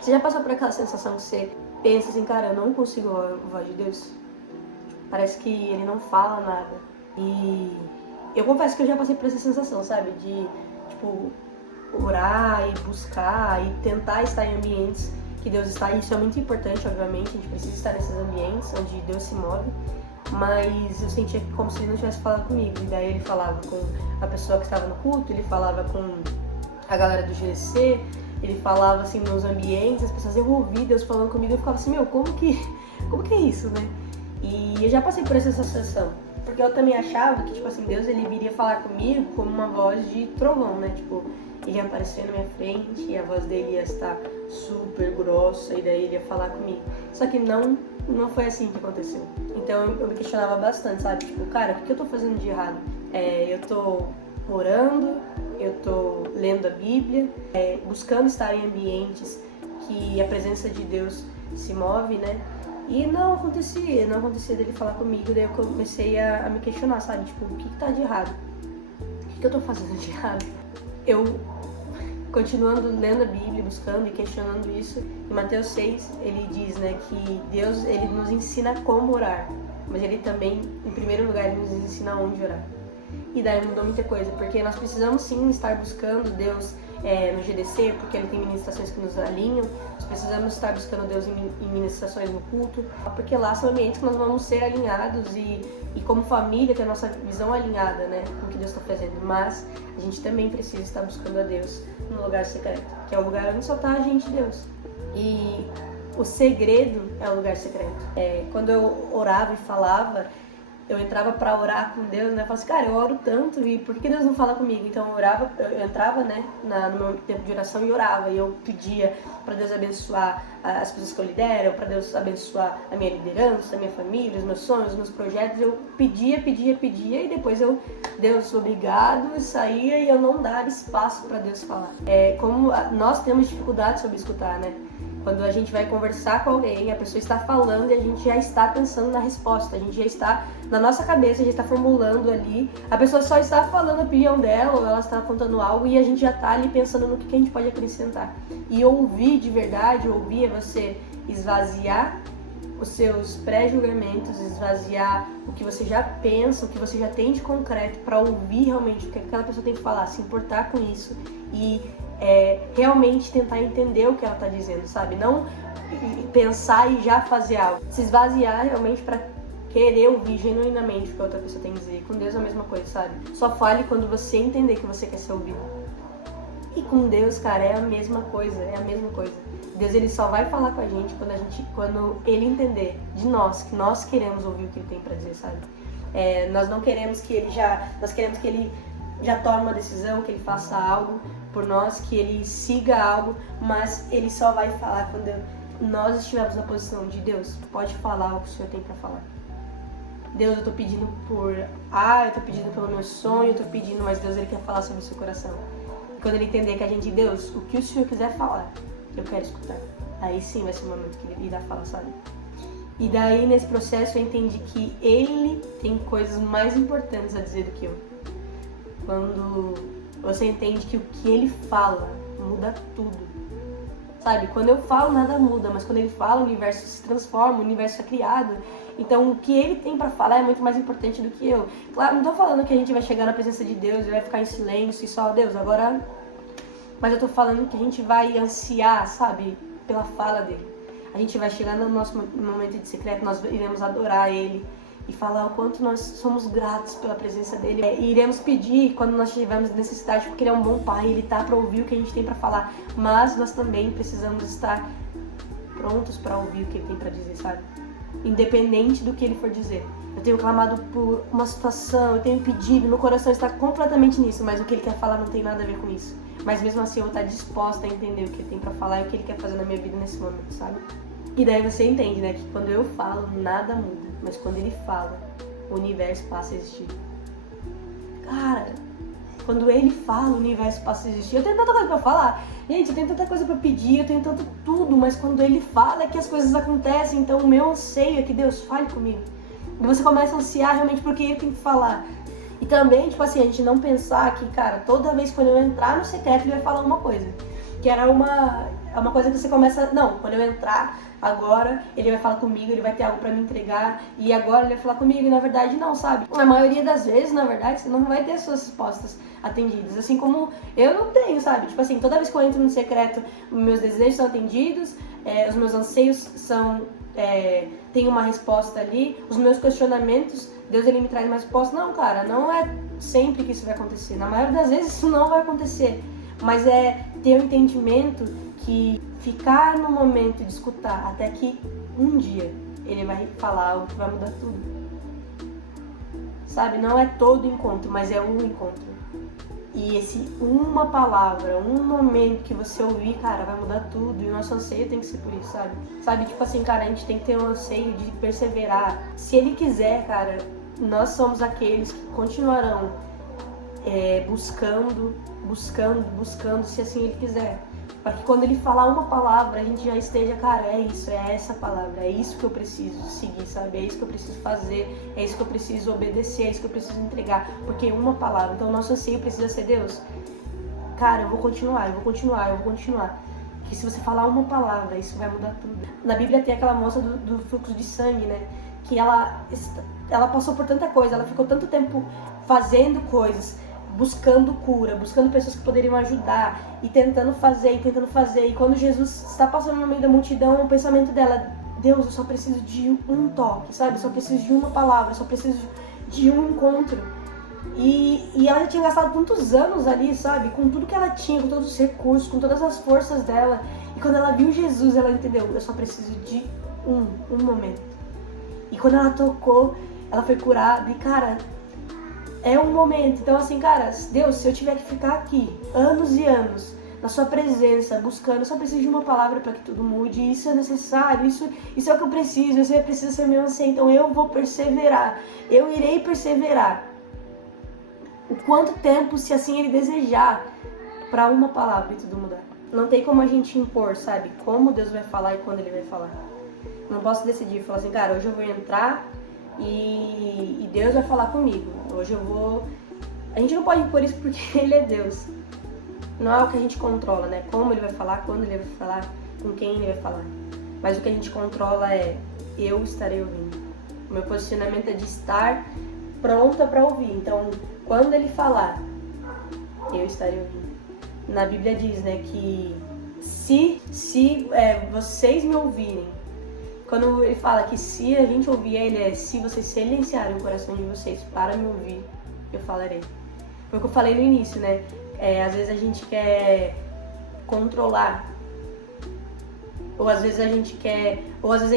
Você já passou por aquela sensação que você pensa assim, cara, eu não consigo ouvir a voz de Deus? Parece que ele não fala nada. E eu confesso que eu já passei por essa sensação, sabe? De, tipo, orar e buscar e tentar estar em ambientes que Deus está. Isso é muito importante, obviamente. A gente precisa estar nesses ambientes onde Deus se move. Mas eu sentia como se ele não tivesse falado comigo. E daí ele falava com a pessoa que estava no culto, ele falava com a galera do GC, ele falava assim nos ambientes, as pessoas, eu ouvi Deus falando comigo, eu ficava assim, meu, como que é isso, né? E eu já passei por essa sensação, porque eu também achava que, tipo assim, Deus, ele viria falar comigo como uma voz de trovão, né? Tipo, ele ia aparecer na minha frente e a voz dele ia estar super grossa e daí ele ia falar comigo. Só que não foi assim que aconteceu. Então eu me questionava bastante, sabe? Tipo, cara, o que eu tô fazendo de errado? Eu tô orando, eu tô lendo a Bíblia, buscando estar em ambientes que a presença de Deus se move, né? E não acontecia dele falar comigo, daí eu comecei a me questionar, sabe? Tipo, o que tá de errado? O que eu tô fazendo de errado? Eu, continuando lendo a Bíblia, buscando e questionando isso, em Mateus 6, ele diz, né, que Deus, ele nos ensina como orar, mas ele também, em primeiro lugar, ele nos ensina onde orar. E daí mudou muita coisa, porque nós precisamos sim estar buscando Deus no GDC, porque ele tem ministrações que nos alinham. Nós precisamos estar buscando Deus em ministrações no culto, porque lá são ambientes que nós vamos ser alinhados e como família ter a nossa visão alinhada, né, com o que Deus está fazendo. Mas a gente também precisa estar buscando a Deus no lugar secreto, que é o lugar onde só está a gente e Deus. E o segredo é o lugar secreto. Quando eu orava e falava, eu entrava pra orar com Deus, né? Eu falava assim, cara, eu oro tanto e por que Deus não fala comigo? Então eu entrava, né, no meu tempo de oração e orava. E eu pedia pra Deus abençoar as pessoas que eu lidero, pra Deus abençoar a minha liderança, a minha família, os meus sonhos, os meus projetos. Eu pedia e depois Deus, obrigado, saía e eu não dava espaço pra Deus falar. Como nós temos dificuldade sobre escutar, né? Quando a gente vai conversar com alguém, a pessoa está falando e a gente já está pensando na resposta, a gente já está na nossa cabeça, já está formulando ali, a pessoa só está falando a opinião dela ou ela está contando algo e a gente já está ali pensando no que a gente pode acrescentar. E ouvir de verdade, ouvir é você esvaziar os seus pré-julgamentos, esvaziar o que você já pensa, o que você já tem de concreto para ouvir realmente o que aquela pessoa tem que falar, se importar com isso e realmente tentar entender o que ela está dizendo, sabe? Não pensar e já fazer algo. Se esvaziar realmente para querer ouvir genuinamente o que a outra pessoa tem a dizer. Com Deus é a mesma coisa, sabe? Só fale quando você entender que você quer ser ouvido. E com Deus, cara, é a mesma coisa, Deus, ele só vai falar com a gente quando ele entender de nós, que nós queremos ouvir o que ele tem para dizer, sabe? Nós não queremos que nós queremos que ele já tome uma decisão, que ele faça algo por nós, que ele siga algo, mas ele só vai falar quando nós estivermos na posição de Deus, pode falar o que o Senhor tem para falar. Deus, eu tô pedindo eu tô pedindo pelo meu sonho, eu tô pedindo, mas Deus, ele quer falar sobre o seu coração. E quando ele entender que a gente, Deus, o que o Senhor quiser falar, eu quero escutar. Aí sim vai ser o momento que ele irá falar, sabe? E daí, nesse processo, eu entendi que ele tem coisas mais importantes a dizer do que eu. Quando você entende que o que ele fala muda tudo, sabe? Quando eu falo, nada muda, mas quando ele fala, o universo se transforma, o universo é criado. Então, o que ele tem pra falar é muito mais importante do que eu. Claro, não tô falando que a gente vai chegar na presença de Deus e vai ficar em silêncio e só, Deus, agora... Mas eu tô falando que a gente vai ansiar, sabe? Pela fala dele. A gente vai chegar no nosso momento de secreto, nós iremos adorar ele e falar o quanto nós somos gratos pela presença dele. E iremos pedir quando nós tivermos necessidade, porque ele é um bom pai, ele tá para ouvir o que a gente tem para falar. Mas nós também precisamos estar prontos para ouvir o que ele tem para dizer, sabe? Independente do que ele for dizer. Eu tenho clamado por uma situação, eu tenho pedido, meu coração está completamente nisso, mas o que ele quer falar não tem nada a ver com isso. Mas mesmo assim eu vou estar disposta a entender o que ele tem pra falar e o que ele quer fazer na minha vida nesse momento, sabe? E daí você entende, né, que quando eu falo, nada muda. Mas quando ele fala, o universo passa a existir. Cara, quando ele fala, o universo passa a existir. Eu tenho tanta coisa pra falar. Gente, eu tenho tanta coisa pra pedir, eu tenho tanto tudo. Mas quando ele fala é que as coisas acontecem. Então o meu anseio é que Deus fale comigo. E você começa a ansiar realmente porque ele tem que falar. E também, tipo assim, a gente não pensar que, cara, toda vez quando eu entrar no secreto ele vai falar uma coisa. Que era É uma coisa que você começa, não, quando eu entrar, agora ele vai falar comigo, ele vai ter algo pra me entregar, e agora ele vai falar comigo, e na verdade não, sabe? A maioria das vezes, na verdade, você não vai ter suas respostas atendidas, assim como eu não tenho, sabe? Tipo assim, toda vez que eu entro no secreto, meus desejos são atendidos, os meus anseios são... tem uma resposta ali, os meus questionamentos, Deus ele me traz uma resposta. Não, cara, não é sempre que isso vai acontecer, na maioria das vezes isso não vai acontecer, mas é ter o entendimento que ficar no momento de escutar até que um dia ele vai falar algo que vai mudar tudo, sabe? Não é todo encontro, mas é um encontro. E esse uma palavra, um momento que você ouvir, cara, vai mudar tudo. E o nosso anseio tem que ser por isso, sabe? Sabe, tipo assim, cara, a gente tem que ter um anseio de perseverar. Se ele quiser, cara, nós somos aqueles que continuarão buscando, se assim ele quiser. Para que quando ele falar uma palavra, a gente já esteja, cara, é isso, é essa palavra, é isso que eu preciso seguir, sabe? É isso que eu preciso fazer, é isso que eu preciso obedecer, é isso que eu preciso entregar. Porque uma palavra, então o nosso anseio precisa ser Deus. Cara, eu vou continuar. Porque se você falar uma palavra, isso vai mudar tudo. Na Bíblia tem aquela moça do fluxo de sangue, né? Que ela passou por tanta coisa, ela ficou tanto tempo fazendo coisas, buscando cura, buscando pessoas que poderiam ajudar e tentando fazer. E quando Jesus está passando no meio da multidão, o pensamento dela, Deus, eu só preciso de um toque, sabe? Eu só preciso de uma palavra, eu só preciso de um encontro. E ela já tinha gastado tantos anos ali, sabe? Com tudo que ela tinha, com todos os recursos, com todas as forças dela. E quando ela viu Jesus, ela entendeu, eu só preciso de um momento. E quando ela tocou, ela foi curada e, cara, é um momento. Então assim, cara, Deus, se eu tiver que ficar aqui anos e anos na sua presença, buscando, eu só preciso de uma palavra para que tudo mude. Isso é necessário, isso é o que eu preciso, isso precisa ser meu anseio. Então eu vou perseverar, eu irei perseverar o quanto tempo, se assim ele desejar, para uma palavra e tudo mudar. Não tem como a gente impor, sabe, como Deus vai falar e quando ele vai falar. Não posso decidir, falar assim, cara, hoje eu vou entrar e Deus vai falar comigo. Hoje eu vou... A gente não pode impor isso porque ele é Deus. Não é o que a gente controla, né? Como ele vai falar, quando ele vai falar, com quem ele vai falar. Mas o que a gente controla é eu estarei ouvindo. O meu posicionamento é de estar pronta para ouvir. Então, quando ele falar, eu estarei ouvindo. Na Bíblia diz, né, que se vocês me ouvirem, quando ele fala que se a gente ouvir ele, se vocês silenciarem o coração de vocês para me ouvir, eu falarei. Foi o que eu falei no início, né? Às vezes a gente quer controlar, ou às vezes a gente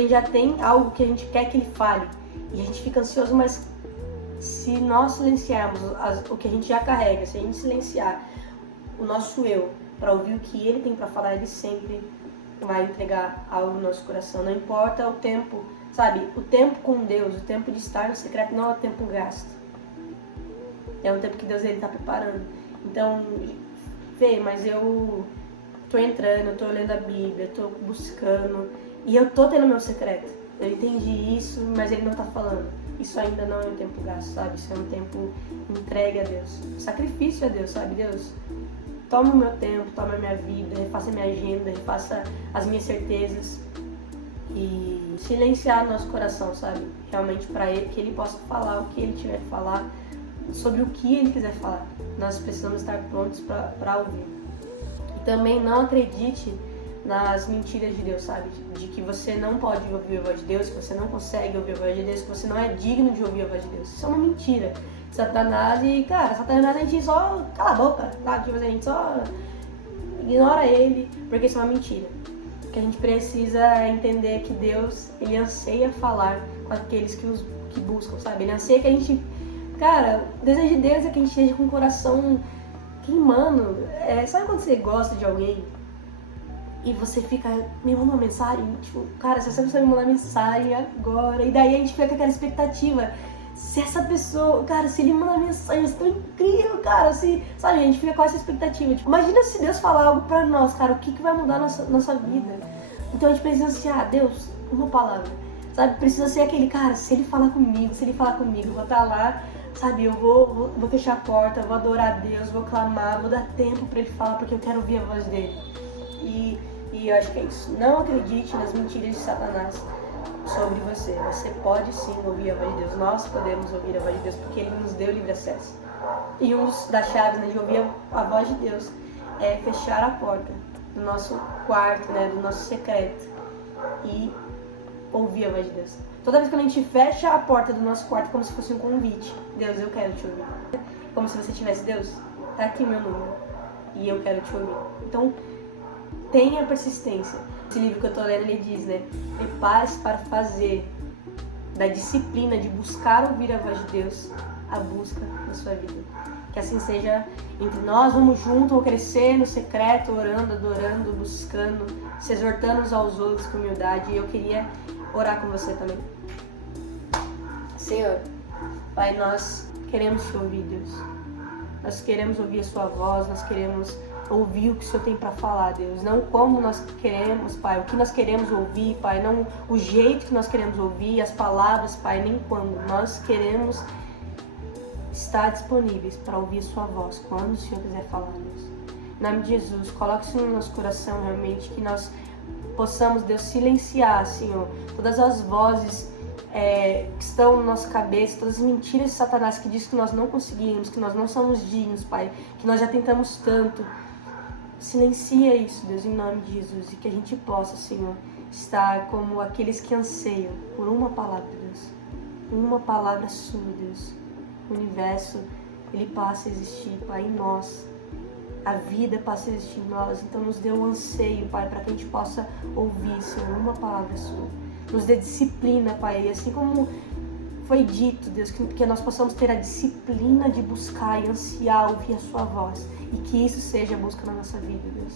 já tem algo que a gente quer que ele fale, e a gente fica ansioso, mas se nós silenciarmos o que a gente já carrega, se a gente silenciar o nosso eu para ouvir o que ele tem para falar, ele sempre vai entregar algo no nosso coração. Não importa o tempo, sabe? O tempo com Deus, o tempo de estar no secreto não é o tempo gasto. É um tempo que Deus está preparando. Então, mas eu tô entrando, eu tô lendo a Bíblia, eu tô buscando e eu tô tendo meu secreto. Eu entendi isso, mas ele não tá falando. Isso ainda não é um tempo gasto, sabe? Isso é um tempo entregue a Deus. Sacrifício a Deus, sabe? Deus, toma o meu tempo, toma a minha vida, refaça a minha agenda, refaça as minhas certezas e silenciar nosso coração, sabe? Realmente para ele, que ele possa falar o que ele tiver que falar, sobre o que ele quiser falar. Nós precisamos estar prontos para ouvir. E também não acredite nas mentiras de Deus, sabe? De que você não pode ouvir a voz de Deus, que você não consegue ouvir a voz de Deus, que você não é digno de ouvir a voz de Deus. Isso é uma mentira. Satanás, e cara, Satanás a gente só cala a boca, sabe? Tipo, a gente só ignora ele, porque isso é uma mentira. O que a gente precisa entender é que Deus, ele anseia falar com aqueles que buscam, sabe? Ele anseia que a gente, cara, o desejo de Deus é que a gente esteja com o coração queimando. Sabe quando você gosta de alguém e você fica, me manda uma mensagem, tipo, cara, se essa pessoa me mandar mensagem agora, e daí a gente fica com aquela expectativa. Se essa pessoa, cara, se ele mandar mensagem, isso é tão incrível, cara, sabe, a gente fica com essa expectativa. Tipo, imagina se Deus falar algo pra nós, cara, o que vai mudar nossa vida? Então a gente precisa ansiar, Deus, uma palavra, sabe, precisa ser aquele, cara, se ele falar comigo, eu vou estar lá, sabe, eu vou fechar a porta, vou adorar a Deus, vou clamar, vou dar tempo pra ele falar, porque eu quero ouvir a voz dele. E E eu acho que é isso. Não acredite nas mentiras de Satanás sobre você. Você pode sim ouvir a voz de Deus. Nós podemos ouvir a voz de Deus porque Ele nos deu livre acesso. E uma das chaves, né, de ouvir a voz de Deus é fechar a porta do nosso quarto, né, do nosso secreto e ouvir a voz de Deus. Toda vez que a gente fecha a porta do nosso quarto, como se fosse um convite. Deus, eu quero te ouvir. Como se você tivesse, Deus, tá aqui meu número e eu quero te ouvir. Então, tenha persistência. Esse livro que eu tô lendo, ele diz, né, prepare-se para fazer da disciplina de buscar ouvir a voz de Deus a busca na sua vida. Que assim seja entre nós, vamos juntos, vamos crescer no secreto, orando, adorando, buscando, se exortando uns aos outros com humildade. E eu queria orar com você também. Senhor, Pai, nós queremos te ouvir, Deus. Nós queremos ouvir a sua voz, nós queremos ouvir o que o Senhor tem para falar, Deus. Não como nós queremos, Pai, o que nós queremos ouvir, Pai, não o jeito que nós queremos ouvir, as palavras, Pai, nem quando. Nós queremos estar disponíveis para ouvir a sua voz, quando o Senhor quiser falar, Deus. Em nome de Jesus, coloque isso no nosso coração, realmente, que nós possamos, Deus, silenciar, Senhor, todas as vozes que estão na nossa cabeça, todas as mentiras de Satanás que diz que nós não conseguimos, que nós não somos dignos, Pai, que nós já tentamos tanto. Silencia isso, Deus, em nome de Jesus, e que a gente possa, Senhor, estar como aqueles que anseiam por uma palavra, Deus. Uma palavra sua, Deus. O universo, ele passa a existir, Pai, em nós. A vida passa a existir em nós. Então nos dê um anseio, Pai, para que a gente possa ouvir, Senhor, uma palavra sua. Nos dê disciplina, Pai, assim como foi dito, Deus, que nós possamos ter a disciplina de buscar e ansiar ouvir a sua voz. E que isso seja a busca na nossa vida, Deus.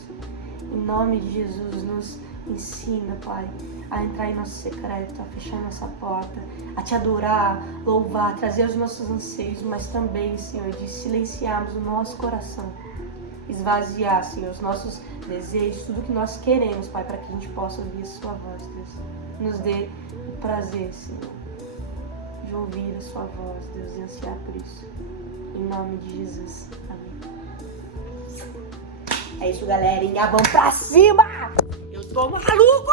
Em nome de Jesus, nos ensina, Pai, a entrar em nosso secreto, a fechar nossa porta, a te adorar, louvar, trazer os nossos anseios, mas também, Senhor, de silenciarmos o nosso coração, esvaziar, Senhor, os nossos desejos, tudo que nós queremos, Pai, para que a gente possa ouvir a sua voz, Deus. Nos dê o prazer, Senhor, de ouvir a sua voz, Deus, e ansiar por isso. Em nome de Jesus. Amém. É isso, galerinha. Vamos pra cima! Eu tô maluco!